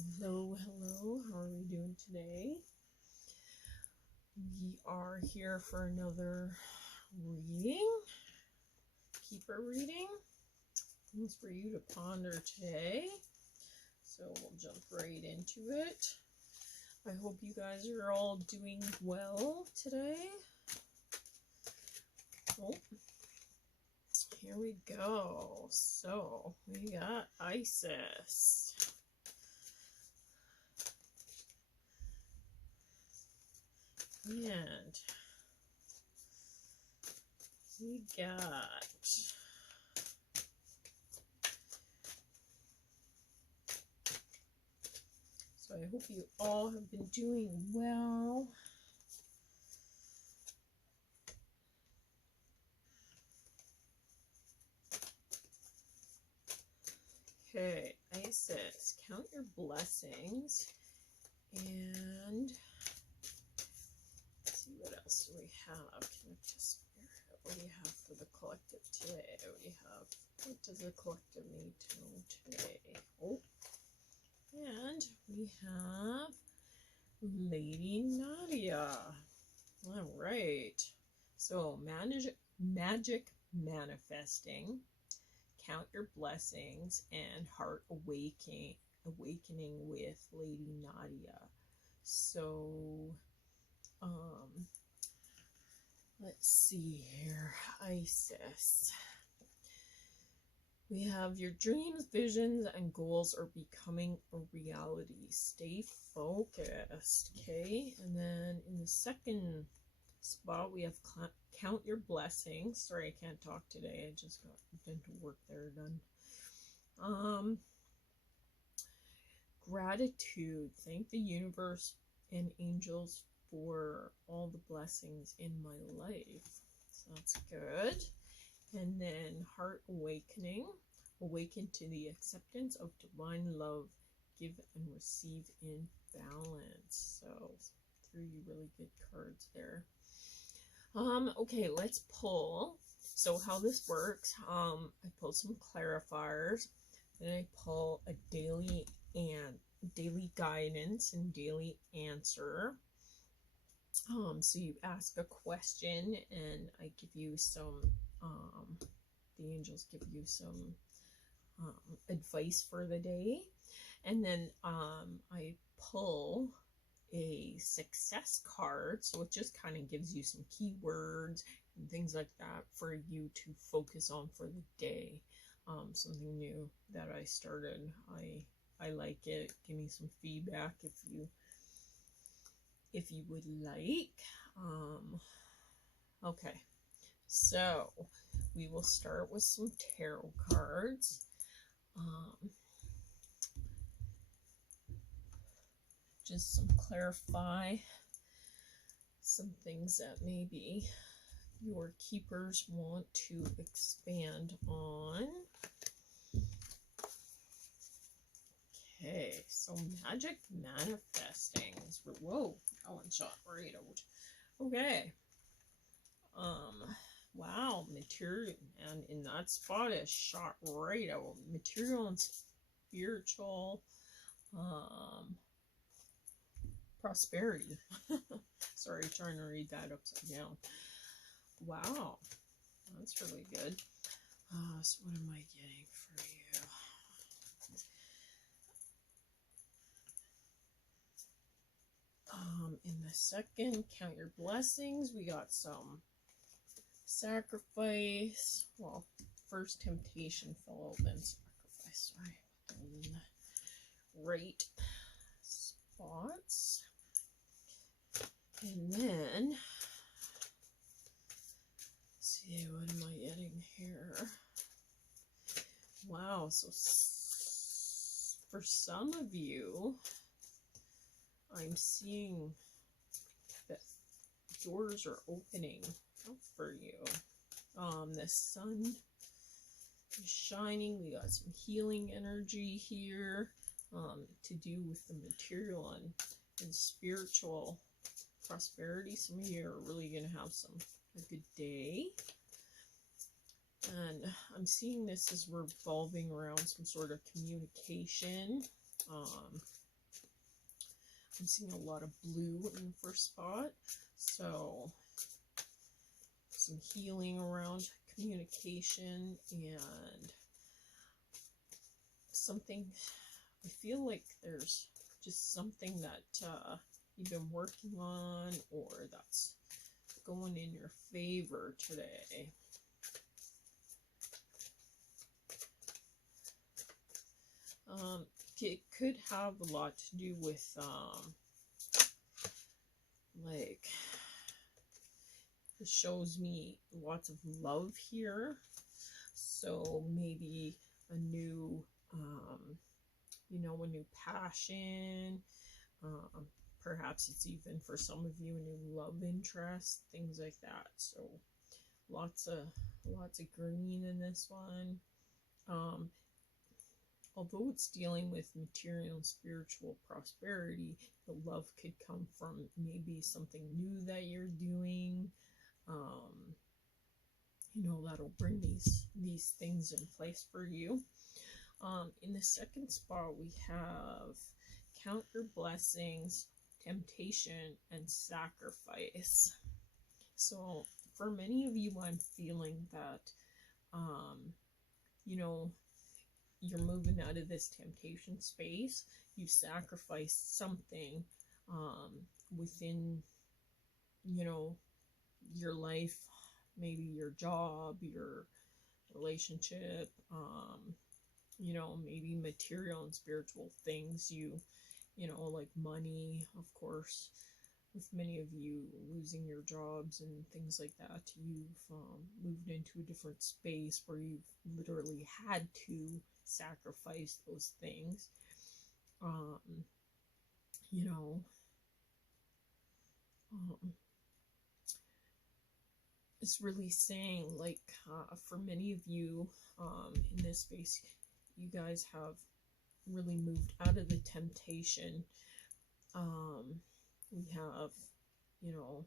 Hello, hello. How are we doing today? We are here for another reading, keeper reading. Things for you to ponder today. So we'll jump right into it. I hope you guys are all doing well today. Oh, here we go. So we got Isis. And we got so I hope you all have been doing well. Okay, Isis, count your blessings and see what else do we have. Connect to spirit. What do we have for the collective today? What does the collective need to know today? Oh, and we have Lady Nadia. All right. So magic manifesting, count your blessings, and heart awakening with Lady Nadia. So let's see here. Isis. We have your dreams, visions, and goals are becoming a reality. Stay focused, okay? And then in the second spot, we have count your blessings. Sorry, I can't talk today. I just got dental work there done. Gratitude. Thank the universe and angels for all the blessings in my life. So that's good. And then heart awakening. Awaken to the acceptance of divine love. Give and receive in balance. So 3 really good cards there. Okay, let's pull. So how this works, I pull some clarifiers, then I pull a daily guidance and daily answer. So you ask a question and I give you some, the angels give you some advice for the day. And then I pull a success card, so it just kind of gives you some keywords and things like that for you to focus on for the day. Something new that I started. I like it. Give me some feedback if you would like. Okay, so we will start with some tarot cards. Just clarify some things that maybe your keepers want to expand on. Okay, so magic manifesting. Whoa, that one shot right out. Okay. Wow, material, and in that spot is shot right out. Material and spiritual prosperity. Sorry, trying to read that upside down. Wow, that's really good. So what am I getting for you? In the second, count your blessings. We got some sacrifice. Well, first temptation fell out, then sacrifice. Sorry, put them in the right spots. And then, let's see, what am I getting here? Wow, so for some of you, I'm seeing that doors are opening up for you. The sun is shining. We got some healing energy here to do with the material and spiritual prosperity. Some of you are really going to have a good day. And I'm seeing this as revolving around some sort of communication. I'm seeing a lot of blue in the first spot. So some healing around communication and something. I feel like there's just something that you've been working on or that's going in your favor today. It could have a lot to do with like, it shows me lots of love here. So maybe a new you know, a new passion. Perhaps it's even for some of you a new love interest, things like that. So lots of green in this one. Although it's dealing with material and spiritual prosperity, the love could come from maybe something new that you're doing. You know, that'll bring these things in place for you. In the second spot, we have count your blessings, temptation, and sacrifice. So for many of you, I'm feeling that, you know, you're moving out of this temptation space. You sacrificed something within, you know, your life, maybe your job, your relationship, you know, maybe material and spiritual things, you know, like money, of course. With many of you losing your jobs and things like that, you've moved into a different space where you've literally had to sacrifice those things. You know, it's really saying, like, for many of you in this space, you guys have really moved out of the temptation. We have, you know,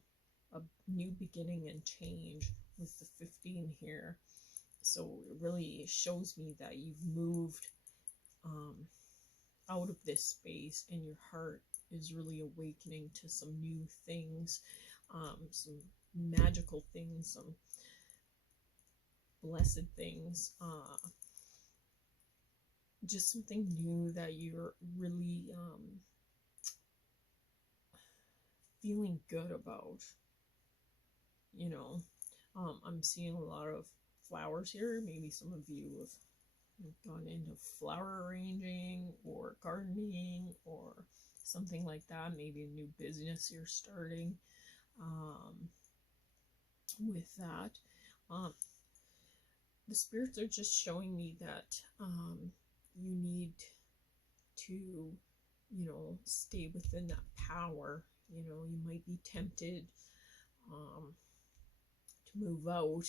a new beginning and change with the 15 here. So it really shows me that you've moved out of this space, and your heart is really awakening to some new things, some magical things, some blessed things, just something new that you're really feeling good about. You know, I'm seeing a lot of flowers here. Maybe some of you have gone into flower arranging or gardening or something like that. Maybe a new business you're starting with that. The spirits are just showing me that you need to, you know, stay within that power. You know, you might be tempted to move out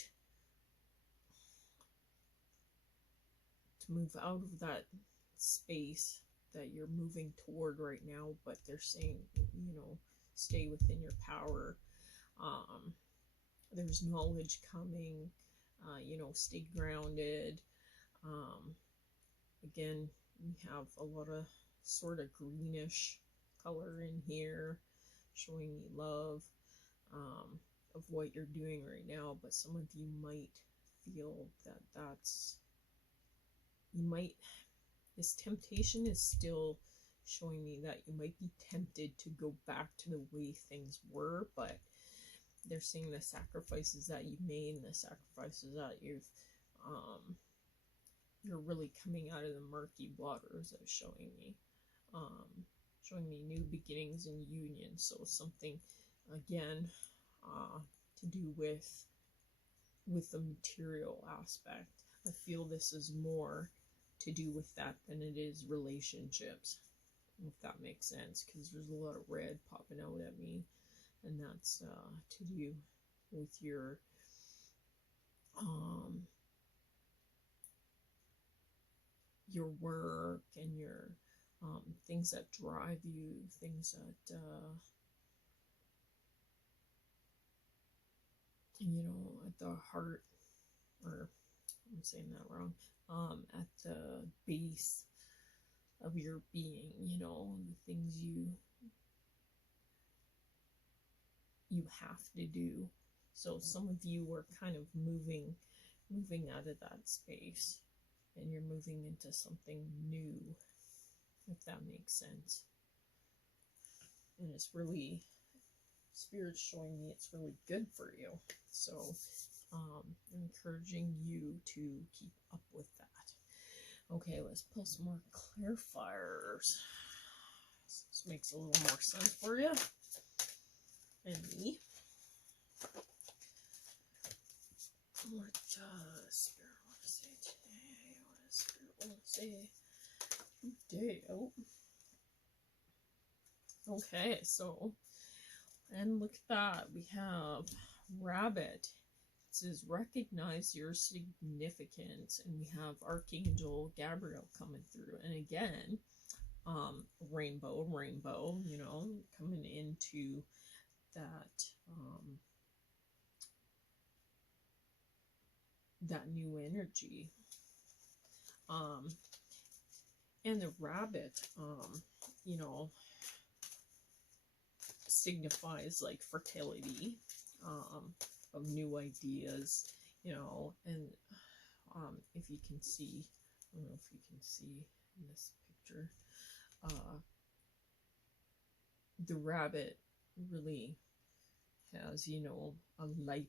of that space that you're moving toward right now, but they're saying, you know, stay within your power. There's knowledge coming, you know, stay grounded. Again, we have a lot of sort of greenish color in here, showing me love of what you're doing right now. But some of you might feel that this temptation is still showing me that you might be tempted to go back to the way things were, but they're seeing the sacrifices that you've made and the sacrifices that you're really coming out of the murky waters. Of showing me new beginnings and union. So something again to do with the material aspect. I feel this is more to do with that than it is relationships, if that makes sense, because there's a lot of red popping out at me, and that's to do with your work and your things that drive you, things that you know, at the heart, or I'm saying that wrong, at the base of your being, you know, the things you you have to do. So some of you are kind of moving out of that space, and you're moving into something new, if that makes sense. And it's really, Spirit's showing me it's really good for you. So I'm encouraging you to keep up with that. Okay, let's pull some more clarifiers. This makes a little more sense for you and me. What does Spirit want to say today? What does Spirit want to say today? Oh. Okay, so, and look at that. We have Rabbit. It says, recognize your significance. And we have Archangel Gabriel coming through. And again, rainbow, you know, coming into that, that new energy. And the rabbit, you know, signifies like fertility, of new ideas, you know. And if you can see, I don't know if you can see in this picture, the rabbit really has, you know, a light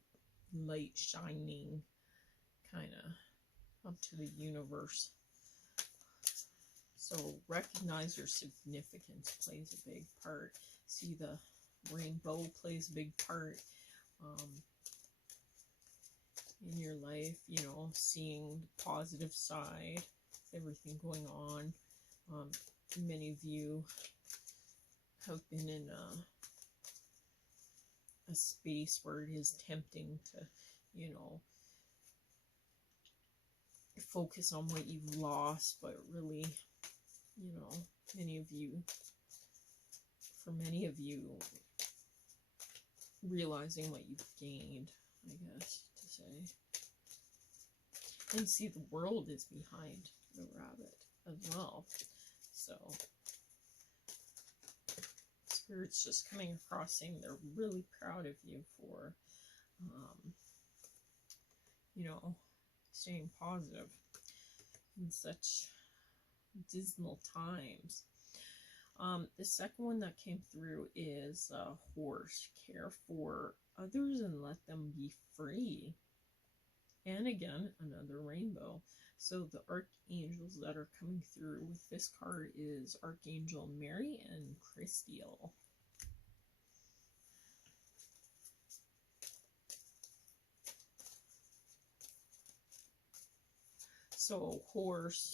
shining kind of up to the universe. So recognize your significance plays a big part. See, the rainbow plays a big part in your life, you know, seeing the positive side, everything going on. Many of you have been in a space where it is tempting to, you know, focus on what you've lost, but really, you know, for many of you, realizing what you've gained, I guess to say. And see, the world is behind the rabbit as well. So Spirit's just coming across saying they're really proud of you for, you know, staying positive in such dismal times. The second one that came through is horse. Care for others and let them be free. And again, another rainbow. So the archangels that are coming through with this card is Archangel Mary and Christiel. So horse,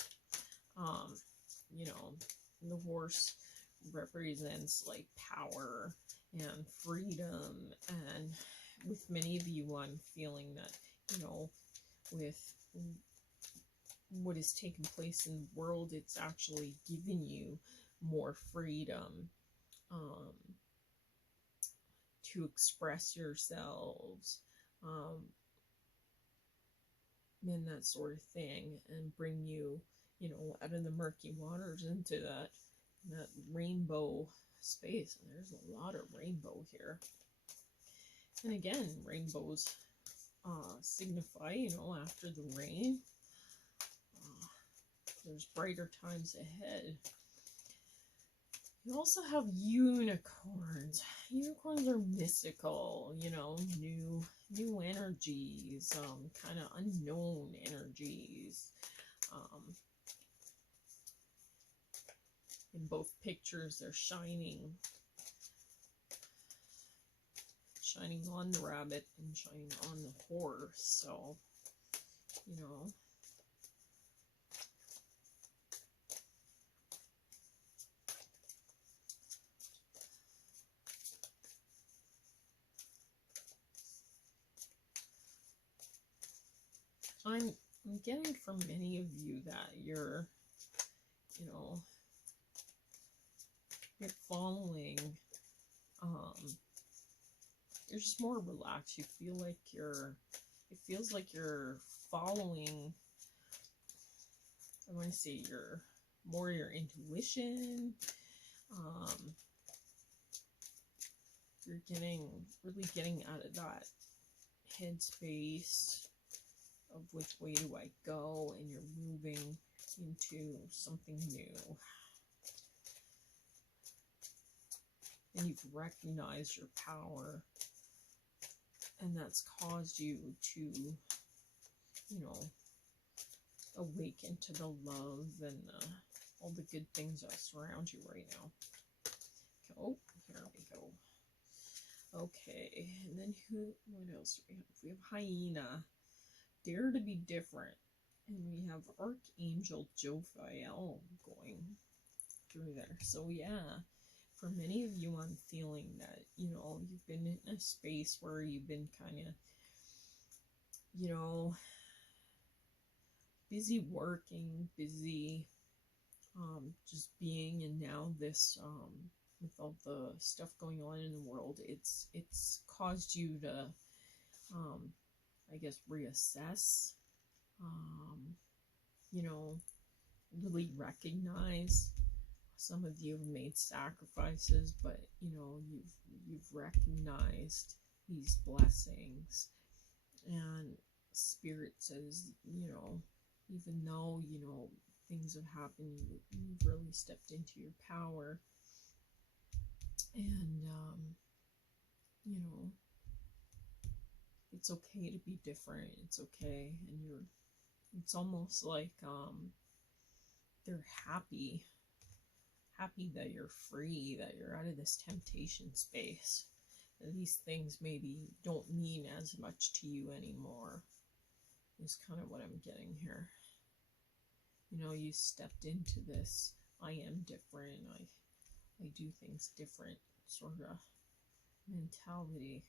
you know, the horse represents like power and freedom, and with many of you, I'm feeling that, you know, with what is taking place in the world, it's actually giving you more freedom to express yourselves, and that sort of thing, and bring you, you know, out of the murky waters into that rainbow space. And there's a lot of rainbow here. And again, rainbows signify, you know, after the rain, there's brighter times ahead. You also have unicorns. Unicorns are mystical, you know, new energies, kind of unknown energies. In both pictures, they're shining on the rabbit and shining on the horse. So, you know, I'm getting from many of you that you're, you know, you're following, you're just more relaxed. You feel like it feels like you're following, I want to say your intuition, you're really getting out of that headspace of which way do I go, and you're moving into something new. And you've recognized your power, and that's caused you to, you know, awaken to the love and all the good things that surround you right now. Oh, here we go. Okay, and then what else do we have? We have Hyena, Dare to be Different. And we have Archangel Jophiel going through there. So yeah, for many of you, I'm feeling that, you know, you've been in a space where you've been kind of, you know, busy working, busy just being, and now this, with all the stuff going on in the world, it's caused you to, I guess, reassess, you know, really recognize. Some of you have made sacrifices, but you know, you've recognized these blessings, and Spirit says, you know, even though, you know, things have happened, you've really stepped into your power, and you know, it's okay to be different. It's okay, and it's almost like they're happy that you're free, that you're out of this temptation space. And these things maybe don't mean as much to you anymore, is kind of what I'm getting here. You know, you stepped into this, I am different, I do things different sort of mentality.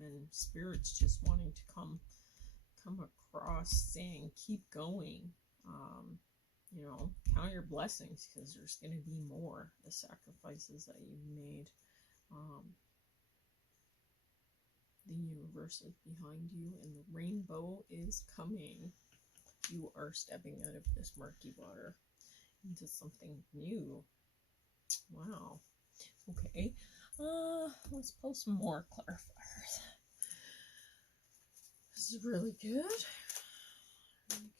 And Spirit's just wanting to come across saying, keep going. You know, count your blessings, because there's going to be more. The sacrifices that you've made. The universe is behind you, and the rainbow is coming. You are stepping out of this murky water into something new. Wow. Okay. Let's pull some more clarifiers. This is really good.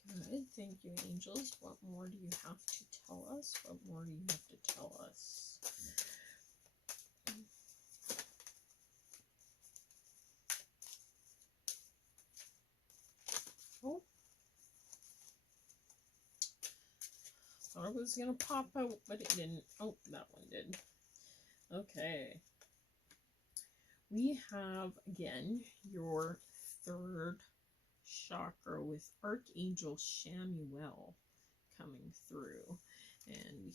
Good. Thank you, angels. What more do you have to tell us? What more do you have to tell us? Oh. Thought it was going to pop out, but it didn't. Oh, that one did. Okay. We have, again, your third chakra with Archangel Shamuel coming through, and we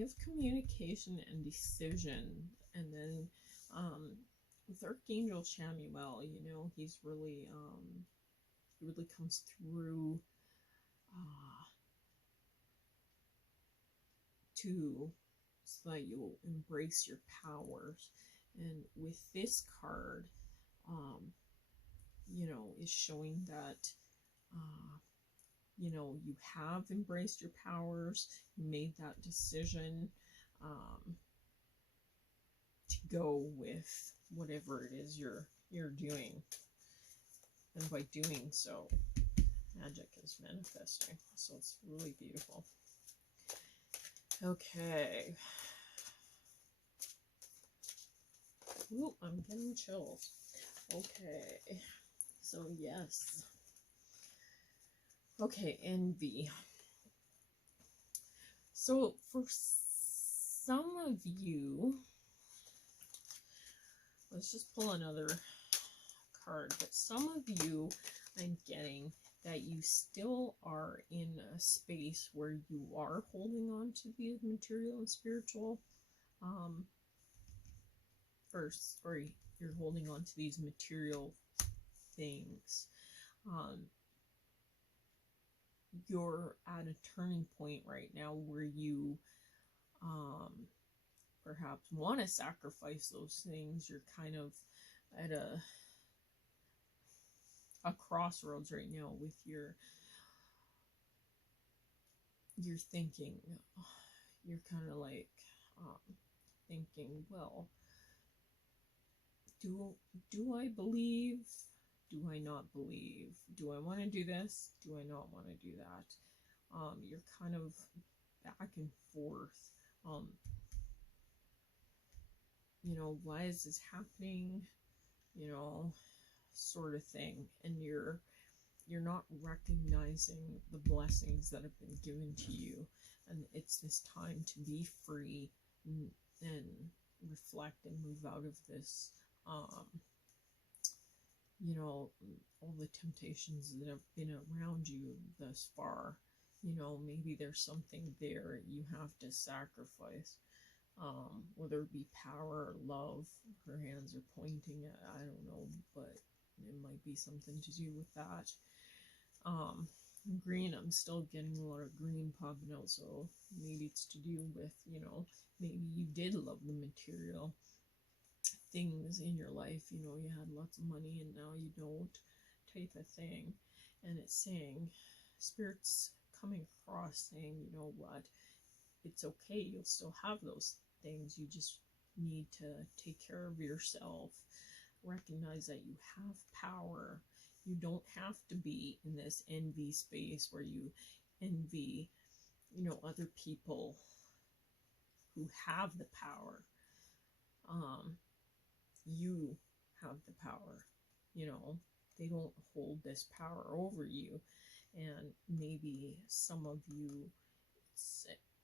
have communication and decision. And then with Archangel Shamuel, you know, he's really he really comes through so that you'll embrace your powers. And with this card, you know, is showing that, you know, you have embraced your powers, you made that decision to go with whatever it is you're doing. And by doing so, magic is manifesting. So it's really beautiful. Okay. Ooh, I'm getting chills. Okay. So, yes. Okay, envy. So, for some of you, let's just pull another card. But some of you, I'm getting that you still are in a space where you are holding on to the material and spiritual, or you're holding on to these material things. You're at a turning point right now where you perhaps want to sacrifice those things. You're kind of at a crossroads right now with your thinking. you're kind of like thinking, well, do I believe? Do I not believe? Do I want to do this? Do I not want to do that? You're kind of back and forth. Why is this happening? Sort of thing. And you're not recognizing the blessings that have been given to you. And it's this time to be free and reflect and move out of this, all the temptations that have been around you thus far. Maybe there's something there you have to sacrifice, whether it be power or love. Her hands are pointing at, I don't know, but it might be something to do with that. Green, I'm still getting a lot of green popping out, so maybe it's to do with, maybe you did love the material things in your life, you had lots of money and now you don't, type of thing. And it's saying, Spirit's coming across saying, you know what, it's okay, you'll still have those things, you just need to take care of yourself, recognize that you have power. You don't have to be in this envy space where you envy, other people who have the power. You have the power, they don't hold this power over you. And maybe some of you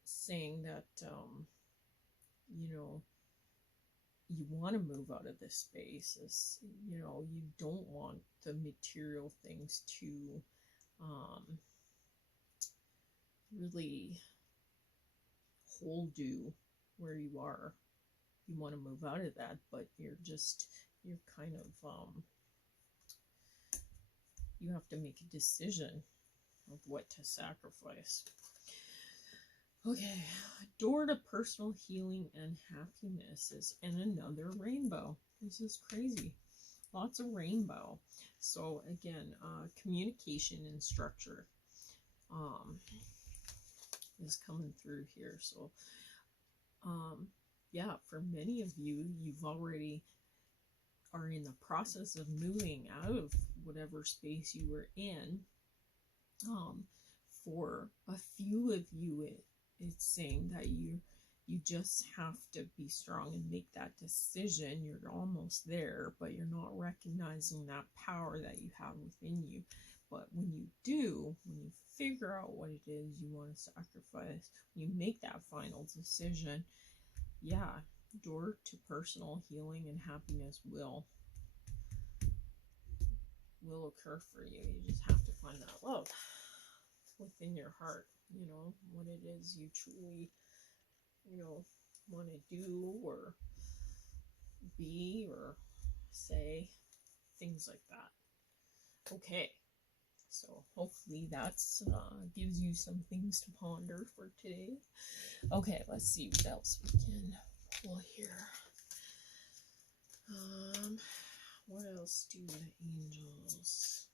saying that, you want to move out of this space, you don't want the material things to really hold you where you are. You want to move out of that, but you're kind of, you have to make a decision of what to sacrifice. Okay, door to personal healing and happiness is and another rainbow. This is crazy. Lots of rainbow. So again, communication and structure is coming through here. So yeah, for many of you, you've already are in the process of moving out of whatever space you were in. For a few of you, it's saying that you just have to be strong and make that decision. You're almost there, but you're not recognizing that power that you have within you. But when you do, when you figure out what it is you want to sacrifice, when you make that final decision, yeah, door to personal healing and happiness will occur for you. You just have to find that love within your heart, what it is you truly, want to do or be or say, things like that. Okay, so hopefully that's gives you some things to ponder for today. Okay, let's see what else we can pull here. What else do the angels,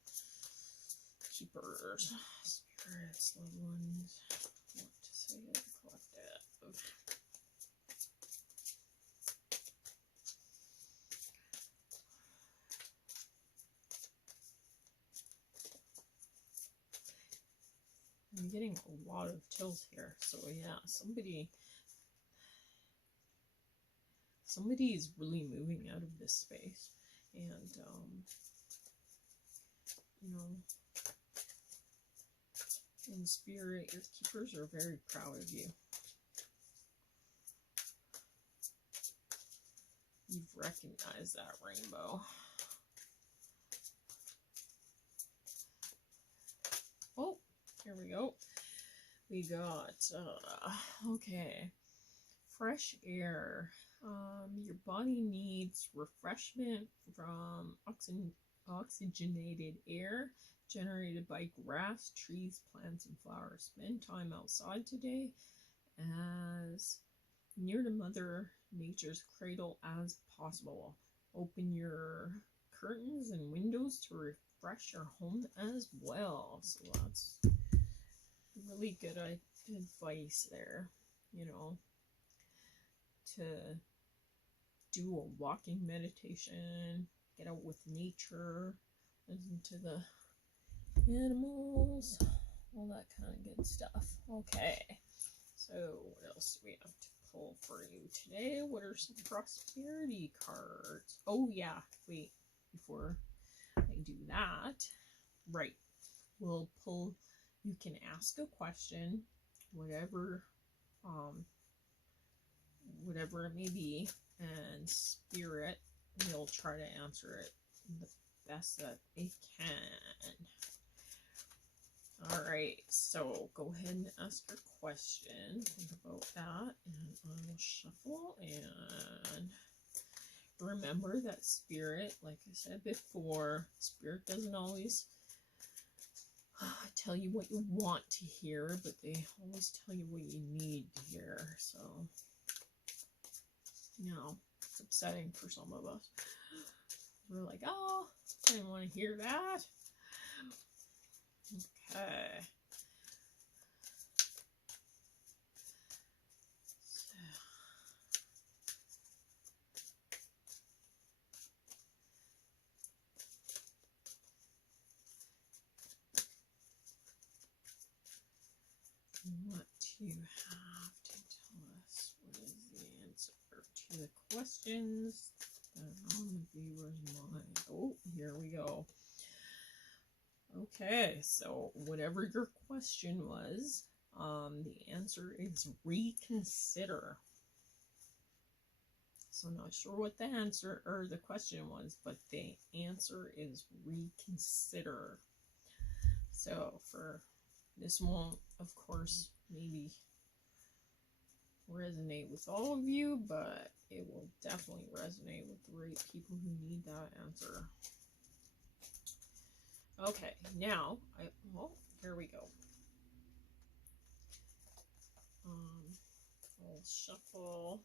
keepers, spirits, loved ones want to say to the collective? I'm getting a lot of chills here. So yeah, somebody is really moving out of this space. And, in spirit, your keepers are very proud of you. You've recognized that rainbow. Oh, here we go. We got, okay, fresh air. Your body needs refreshment from oxygenated air generated by grass, trees, plants, and flowers. Spend time outside today as near to Mother Nature's cradle as possible. Open your curtains and windows to refresh your home as well. So that's really good advice there. you know, to do a walking meditation, get out with nature, listen to the animals, all that kind of good stuff. Okay, so what else do we have to pull for you today? What are some prosperity cards? Oh yeah, wait, before I do that, right, we'll pull, you can ask a question, whatever it may be, and Spirit will try to answer it the best that it can. All right, so go ahead and ask your question. Think about that, and I will shuffle. And remember that Spirit, like I said before, Spirit doesn't always tell you what you want to hear, but they always tell you what you need to hear. So, you know, it's upsetting for some of us. We're like, oh, I didn't want to hear that. Okay. What do you have to tell us? What is the answer to the questions that are on the viewer's mind? Oh, here we go. Okay, so whatever your question was, the answer is reconsider. So I'm not sure what the answer or the question was, but the answer is reconsider. So for this won't, of course, maybe resonate with all of you, but it will definitely resonate with the right people who need that answer. Okay, now, here we go. I'll shuffle.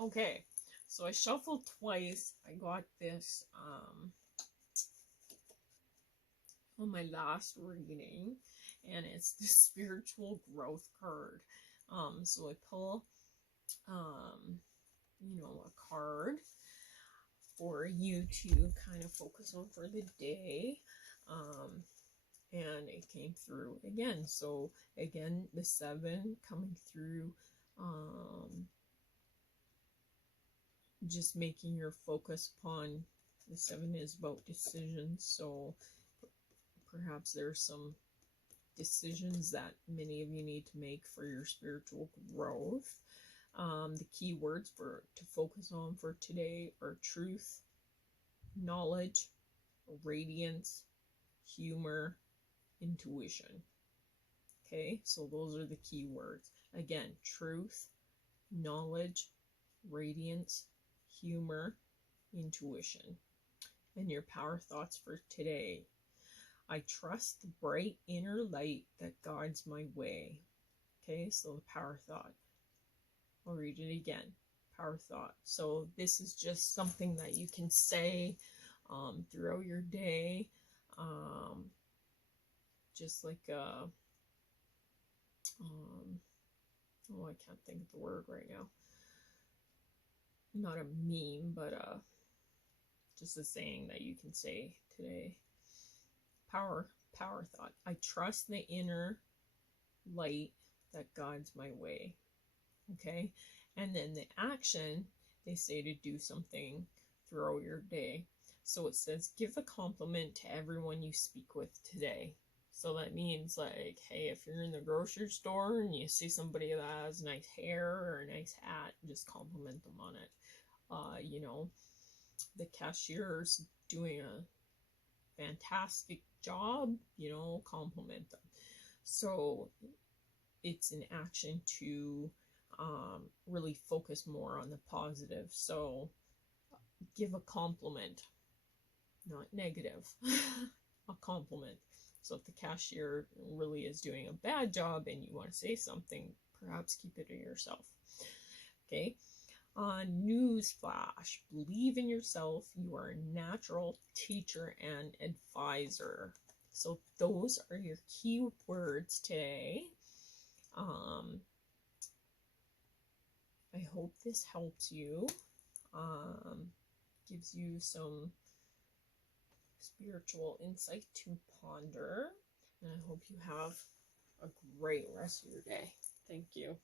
Okay, so I shuffled twice. I got this on my last reading, and it's the spiritual growth card. So I pull you know, a card for you to kind of focus on for the day. And it came through again. So again, the 7 coming through, just making your focus upon, the 7 is about decisions. So perhaps there's some decisions that many of you need to make for your spiritual growth. The key words to focus on for today are truth, knowledge, radiance, humor, intuition. Okay, so those are the key words. Again, truth, knowledge, radiance, humor, intuition. And your power thoughts for today: I trust the bright inner light that guides my way. Okay, so the power thought. I'll read it again. Power thought. So this is just something that you can say throughout your day. Just like oh, I can't think of the word right now. Not a meme, but just a saying that you can say today. Power thought. I trust the inner light that guides my way. Okay, and then the action, they say to do something throughout your day. So it says, give a compliment to everyone you speak with today. So that means, like, hey, if you're in the grocery store and you see somebody that has nice hair or a nice hat, just compliment them on it. You know, the cashier's doing a fantastic job, you know, compliment them. So it's an action to really focus more on the positive. So give a compliment, not negative. A compliment. So if the cashier really is doing a bad job and you want to say something, perhaps keep it to yourself. Okay. Newsflash, believe in yourself. You are a natural teacher and advisor. So those are your key words today. I hope this helps you, gives you some spiritual insight to ponder, and I hope you have a great rest of your day. Thank you.